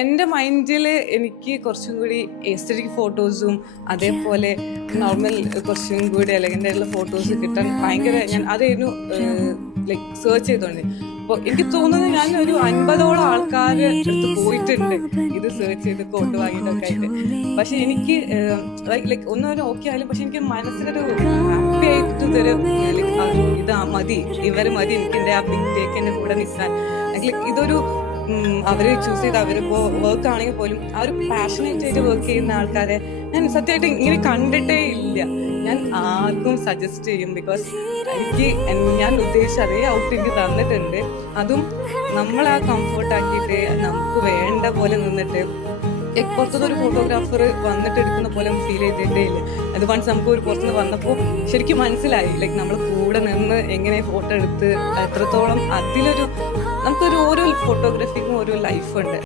എൻ്റെ മൈൻഡിൽ എനിക്ക് കുറച്ചും കൂടി എസ്തെറ്റിക് ഫോട്ടോസും അതേപോലെ നോർമൽ കുറച്ചും കൂടി എലഗൻ്റായിട്ടുള്ള ഫോട്ടോസ് കിട്ടാൻ ഭയങ്കര ഞാൻ അതായിരുന്നു ലൈക്ക് സെർച്ച് ചെയ്തോണ്ട്. അപ്പോൾ എനിക്ക് തോന്നുന്നത് ഞാൻ ഒരു 50ഓളം ആൾക്കാരുടെ അടുത്ത് പോയിട്ടുണ്ട് ഇത് സെർച്ച് ചെയ്ത് കോട്ട് വാങ്ങിയിട്ടൊക്കെ ആയിട്ട്. പക്ഷെ എനിക്ക് ലൈക്ക് ഒന്നും ഓക്കെ ആയാലും പക്ഷെ എനിക്ക് മനസ്സിനൊരു ഹാപ്പി ആയിട്ട് തരും ലൈക്ക് ഇതാ മതി, ഇവർ മതി എനിക്ക് എൻ്റെ ആ പിക് ടേക്കിൻ്റെ കൂടെ നിൽക്കാൻ. ലൈക്ക് ഇതൊരു അവര് ചൂസ് ചെയ്ത് അവരിപ്പോ വർക്ക് ആണെങ്കിൽ പോലും ആ ഒരു പാഷനേറ്റ് ആയിട്ട് വർക്ക് ചെയ്യുന്ന ആൾക്കാരെ ഞാൻ സത്യമായിട്ട് ഇങ്ങനെ കണ്ടിട്ടേ ഇല്ല. ഞാൻ ആർക്കും സജസ്റ്റ് ചെയ്യും. ബിക്കോസ് എനിക്ക് ഞാൻ ഉദ്ദേശിച്ച അതേ ഔട്ട് എനിക്ക് തന്നിട്ടുണ്ട്. അതും നമ്മൾ ആ കംഫർട്ട് ആക്കിയിട്ട് നമുക്ക് വേണ്ട പോലെ നിന്നിട്ട് പുറത്തുനിന്നൊരു ഫോട്ടോഗ്രാഫർ വന്നിട്ട് എടുക്കുന്ന പോലെ ഫീൽ ചെയ്തിട്ടേ ഇല്ല. അത് വൺസ് നമുക്ക് ഒരു പുറത്തുനിന്ന് വന്നപ്പോൾ ശരിക്കും മനസ്സിലായി ലൈക്ക് നമ്മൾ കൂടെ നിന്ന് എങ്ങനെ ഫോട്ടോ എടുത്ത് എത്രത്തോളം അതിലൊരു നമുക്കൊരു ഓരോ ഫോട്ടോഗ്രാഫിക്കും ഓരോ ലൈഫുണ്ട്.